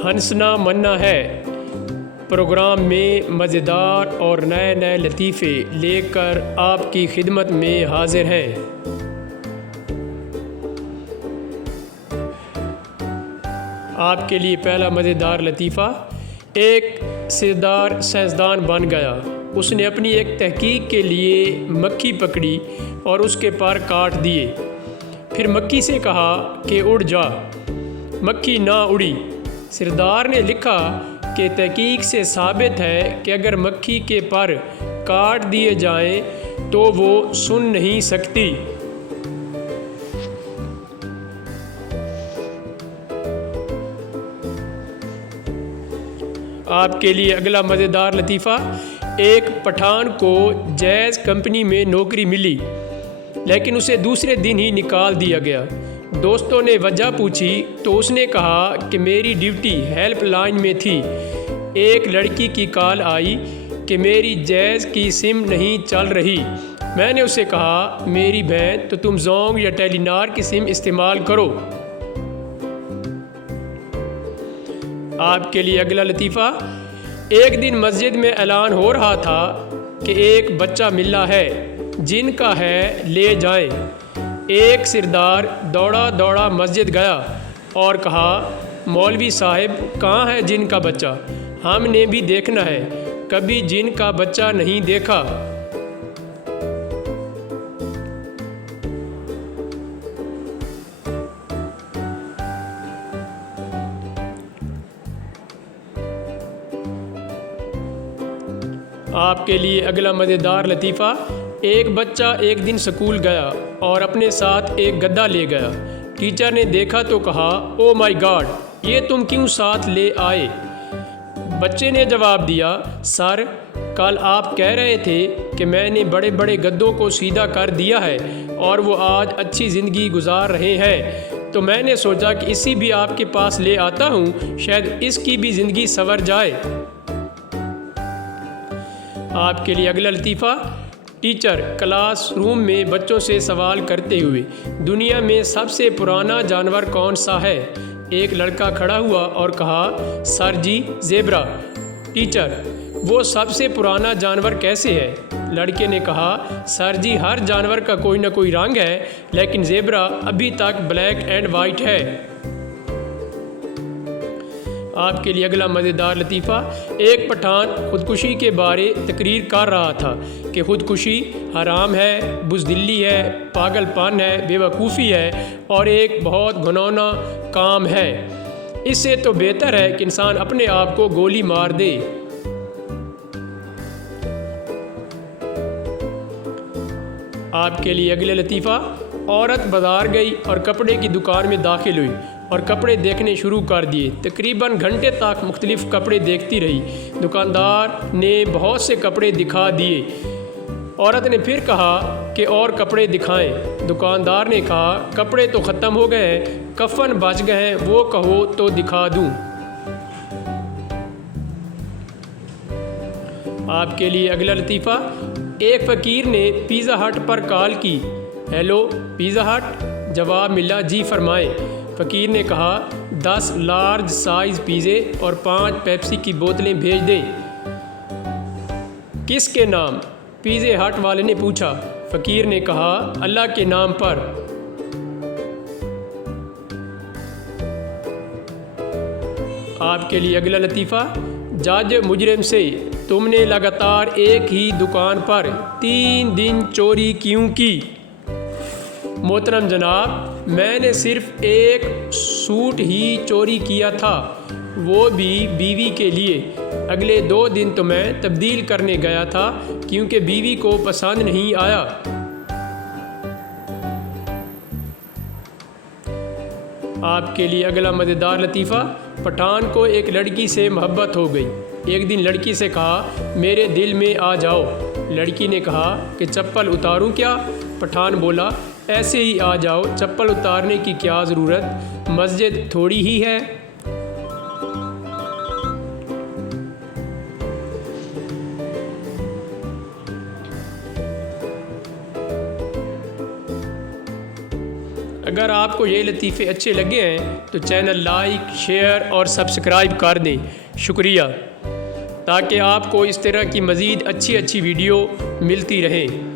हंसना मन्ना है प्रोग्राम में मज़ेदार और नए नए लतीफ़े लेकर आपकी खिदमत में हाजिर हैं। आपके लिए पहला मज़ेदार लतीफ़ा। एक सिरदार साइंसदान बन गया। उसने अपनी एक तहकीक के लिए मक्खी पकड़ी और उसके पर काट दिए। फिर मक्खी से कहा कि उड़ जा। मक्खी ना उड़ी। सिरदार ने लिखा कि तहकीक से साबित है कि अगर मक्खी के पर काट दिए जाएं तो वो सुन नहीं सकती। आपके लिए अगला मज़ेदार लतीफ़ा। एक पठान को जैज़ कंपनी में नौकरी मिली, लेकिन उसे दूसरे दिन ही निकाल दिया गया। दोस्तों ने वजह पूछी तो उसने कहा कि मेरी ड्यूटी हेल्पलाइन में थी। एक लड़की की कॉल आई कि मेरी जैज़ की सिम नहीं चल रही। मैंने उसे कहा मेरी बहन, तो तुम जोंग या टेलीनार की सिम इस्तेमाल करो। आपके लिए अगला लतीफ़ा। एक दिन मस्जिद में ऐलान हो रहा था कि एक बच्चा मिला है, जिनका है ले जाएं। एक सिरदार दौड़ा दौड़ा मस्जिद गया और कहा मौलवी साहब, कहाँ है जिन का बच्चा? हमने भी देखना है, कभी जिन का बच्चा नहीं देखा। आपके लिए अगला मज़ेदार लतीफ़ा। एक बच्चा एक दिन स्कूल गया और अपने साथ एक गद्दा ले गया। टीचर ने देखा तो कहा ओ माय गॉड, ये तुम क्यों साथ ले आए? बच्चे ने जवाब दिया, सर कल आप कह रहे थे कि मैंने बड़े बड़े गद्दों को सीधा कर दिया है और वो आज अच्छी ज़िंदगी गुजार रहे हैं, तो मैंने सोचा कि इसी भी आपके पास ले आता हूँ, शायद इसकी भी ज़िंदगी संवर जाए। आपके लिए अगला लतीफ़ा। टीचर क्लासरूम में बच्चों से सवाल करते हुए, दुनिया में सबसे पुराना जानवर कौन सा है? एक लड़का खड़ा हुआ और कहा, सर जी ज़ेब्रा। टीचर, वो सबसे पुराना जानवर कैसे है? लड़के ने कहा, सर जी हर जानवर का कोई ना कोई रंग है, लेकिन ज़ेब्रा अभी तक ब्लैक एंड वाइट है। आपके लिए अगला मज़ेदार लतीफ़ा। एक पठान ख़ुदकुशी के बारे तकरीर कर रहा था कि ख़ुदकुशी हराम है, बुज़दिली है, पागलपन है, बेवकूफ़ी है और एक बहुत घिनौना काम है। इससे तो बेहतर है कि इंसान अपने आप को गोली मार दे। आपके लिए अगला लतीफ़ा। औरत बाज़ार गई और कपड़े की दुकान में दाखिल हुई और कपड़े देखने शुरू कर दिए। तकरीबन घंटे तक मुख्तलिफ़ कपड़े देखती रही। दुकानदार ने बहुत से कपड़े दिखा दिए। औरत ने फिर कहा कि और कपड़े दिखाएं। दुकानदार ने कहा, कपड़े तो ख़त्म हो गए हैं, कफ़न बच गए हैं, वो कहो तो दिखा दूं। आपके लिए अगला लतीफ़ा। एक फ़कीर ने पिज़्ज़ा हट पर कॉल की। हेलो पिज़्ज़ा हट। जवाब मिला, जी फरमाएं। फ़कीर ने कहा, 10 लार्ज साइज़ पिज़्ज़े और 5 पेप्सी की बोतलें भेज दें। किसके नाम? पिज़्ज़ा हट वाले ने पूछा। फ़कीर ने कहा, अल्लाह के नाम पर। आपके लिए अगला लतीफ़ा। जज मुजरिम से, तुमने लगातार एक ही दुकान पर 3 दिन चोरी क्यों की? मोहतरम जनाब, मैंने सिर्फ़ एक सूट ही चोरी किया था, वो भी बीवी के लिए। अगले 2 दिन तो मैं तब्दील करने गया था क्योंकि बीवी को पसंद नहीं आया। आपके लिए अगला मज़ेदार लतीफ़ा। पठान को एक लड़की से मोहब्बत हो गई। एक दिन लड़की से कहा, मेरे दिल में आ जाओ। लड़की ने कहा कि चप्पल उतारूं क्या? पठान बोला, ऐसे ही आ जाओ, चप्पल उतारने की क्या ज़रूरत, मस्जिद थोड़ी ही है। अगर आपको ये लतीफ़े अच्छे लगे हैं तो चैनल लाइक, शेयर और सब्सक्राइब कर दें। शुक्रिया, ताकि आपको इस तरह की मज़ीद अच्छी वीडियो मिलती रहें।